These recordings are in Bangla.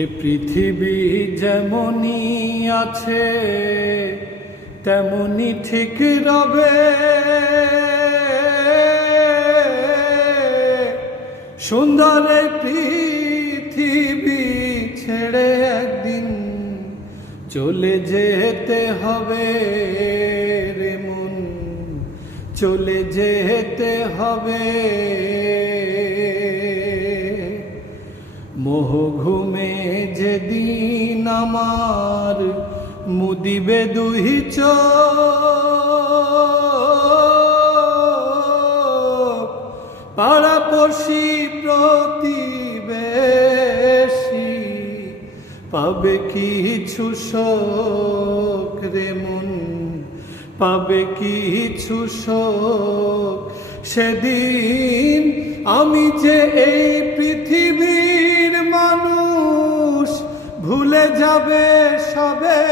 এ পৃথিবী যেমনই আছে তেমনি ঠিক রবে, সুন্দর এই পৃথিবী ছেড়ে একদিন চলে যেতে হবে রে মন, চলে যেতে হবে। মোহ ঘুমে যেদিন আমার মুদিবে দুই চোখ, পাড়াপড়শি প্রতিবেশী পাবে কিছু শোক রে মন, পাবে কিছু শোক। সেদিন আমি যে এই পৃথিবীর মানুষ ভুলে যাবে সবে,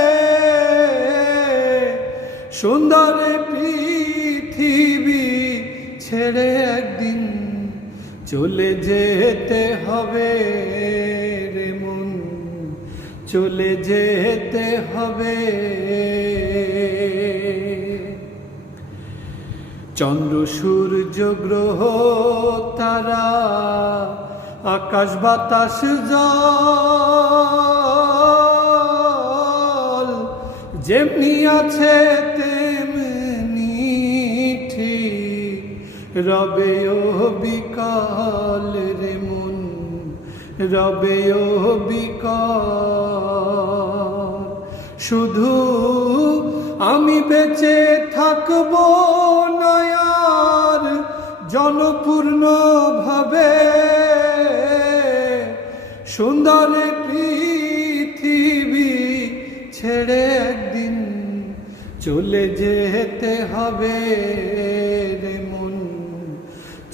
সুন্দর পৃথিবী ছেড়ে একদিন চলে যেতে হবে রে মন, চলে যেতে হবে। চন্দ্র সূর্য গ্রহ তারা আকাশ বাতাস জল যেমনি আছে তেমনি ঠিক রবে ও বিকাল রে মন, রবে ও বিকাল। শুধু আমি বেঁচে থাকবো না আর জনপূর্ণ ভাবে, সুন্দর পৃথিবী ছেড়ে একদিন চলে যেতে হবে রে মন,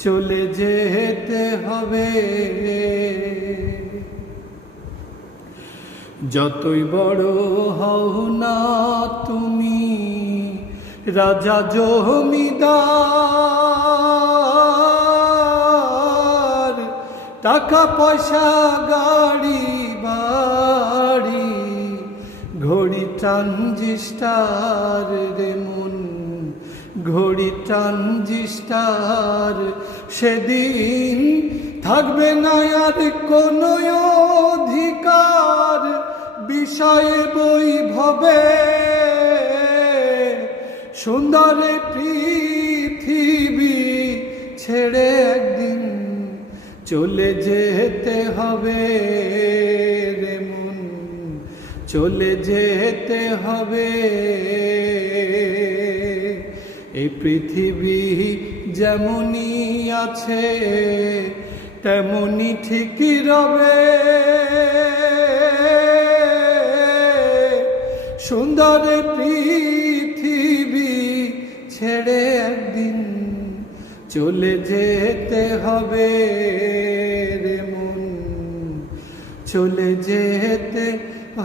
চলে যেতে হবে। যতই বড় হও না তুমি রাজা জমিদার, টাকা পয়সা গাড়ি বাড়ি ঘড়ি ট্রানজিস্টার রে মন, ঘড়ি ট্রানজিস্টার, সেদিন থাকবে না আর কোনো অধিকার বিষয়ে বৈভবে, সুন্দর পৃথিবী ছেড়ে একদিন চলে যেতে হবে রে মন, চলে যেতে হবে। এই পৃথিবী যেমনই আছে তেমনি ঠিক রবে, সুন্দর পৃথিবী ছেড়ে একদিন চলে যেতে হবে রে মন, চলে যেতে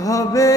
হবে।